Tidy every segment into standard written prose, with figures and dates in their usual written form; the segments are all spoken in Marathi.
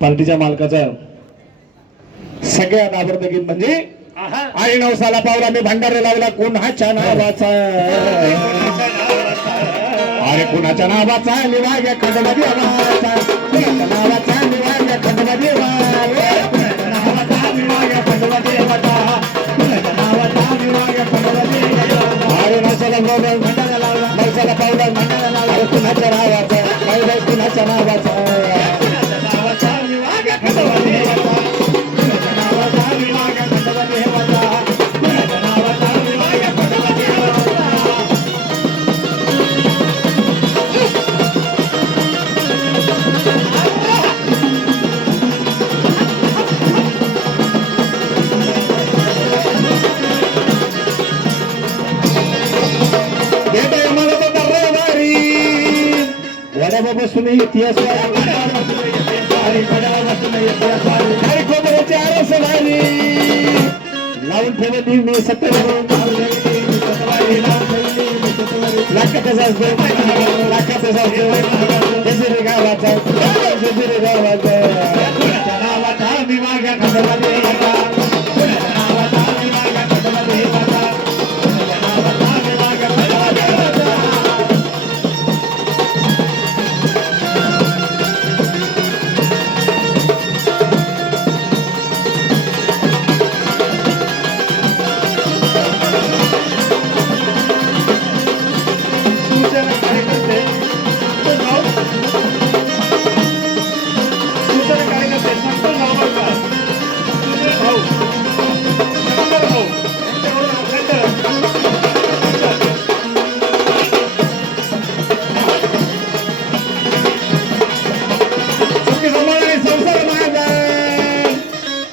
पार्टीच्या मालकाचं सगळ्यात आवडतं गीत म्हणजे आणि नवसाला पावला मी भंडारे लावला कुणाच्या नावाचा अरे कुणाच्या नावाचा निवाग्या खंडवा देवाचा कुणाच्या नावाचा निवाग्या खंडवा देवा कुणाच्या नावाचा निवाग्या खंडवा देवाचा कुणाच्या नावाचा निवाग्या खंडवा देवा अरे नवसाला पावला भंडारा लावला नवसाला पावला भंडारा लावला कुणाच्या नावाचा काय कुणाच्या नावाचा कुणाच्या नावाचा निवाग्या खंडवा देवाचा कुणाच्या नावाचा निवाग्या खंडवा देवाचा कुणाच्या नावाचा निवाग्या खंडवा देवाचा बसून इतिहास लावून ठेवली मी सत्तर लाखाचा गावाचा नावाचा मी माग्या खंडवा देवाचा नावाचा मी माग्या खंडवा देवाचा नावाचा मी माग्या खंडवा देवाचा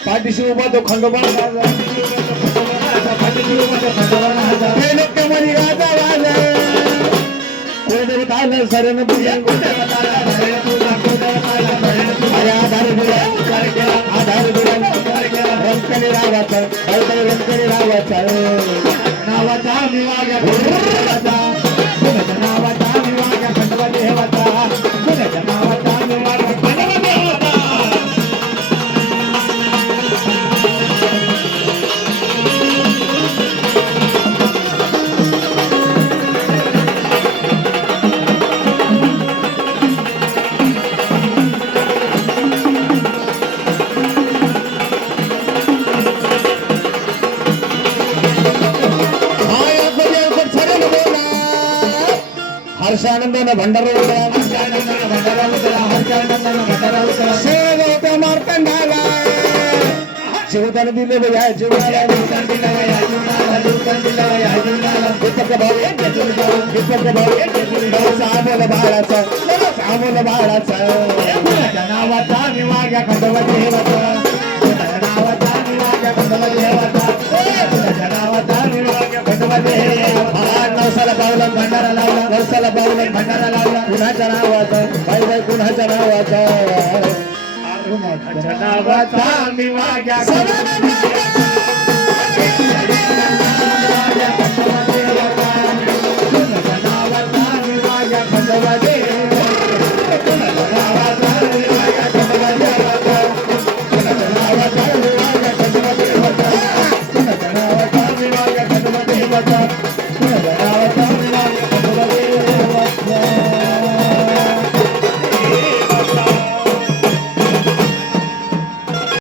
पाठीशी उभा तो खंडोबा सरण रंकणी रावाचा रंकणी रावाचा नावाचा निवाग्या नावाचा निवाग्या खंडवा देवाचा नावाचा निवाग्या खंडवा देवाचा हर्षानंदानं भंडारा मार्तंडाला शिवदान दिले जीवनाला दीपक भाऊ सामोल बाळाचा सामोल बाळाचा नावाचा निवाग्या खंडवा देवाचा नावाचा निवाग्या खंडवा देवाचा नावाचा निवाग्या खंडवा देवा नवसाला पावला भंडारा लावला नवसाला पावला भंडारा लावला कुणाच्या नावाचा बाई बाई कुणाच्या नावाचा कुणाच्या नावाचा निवाग्या खंडवा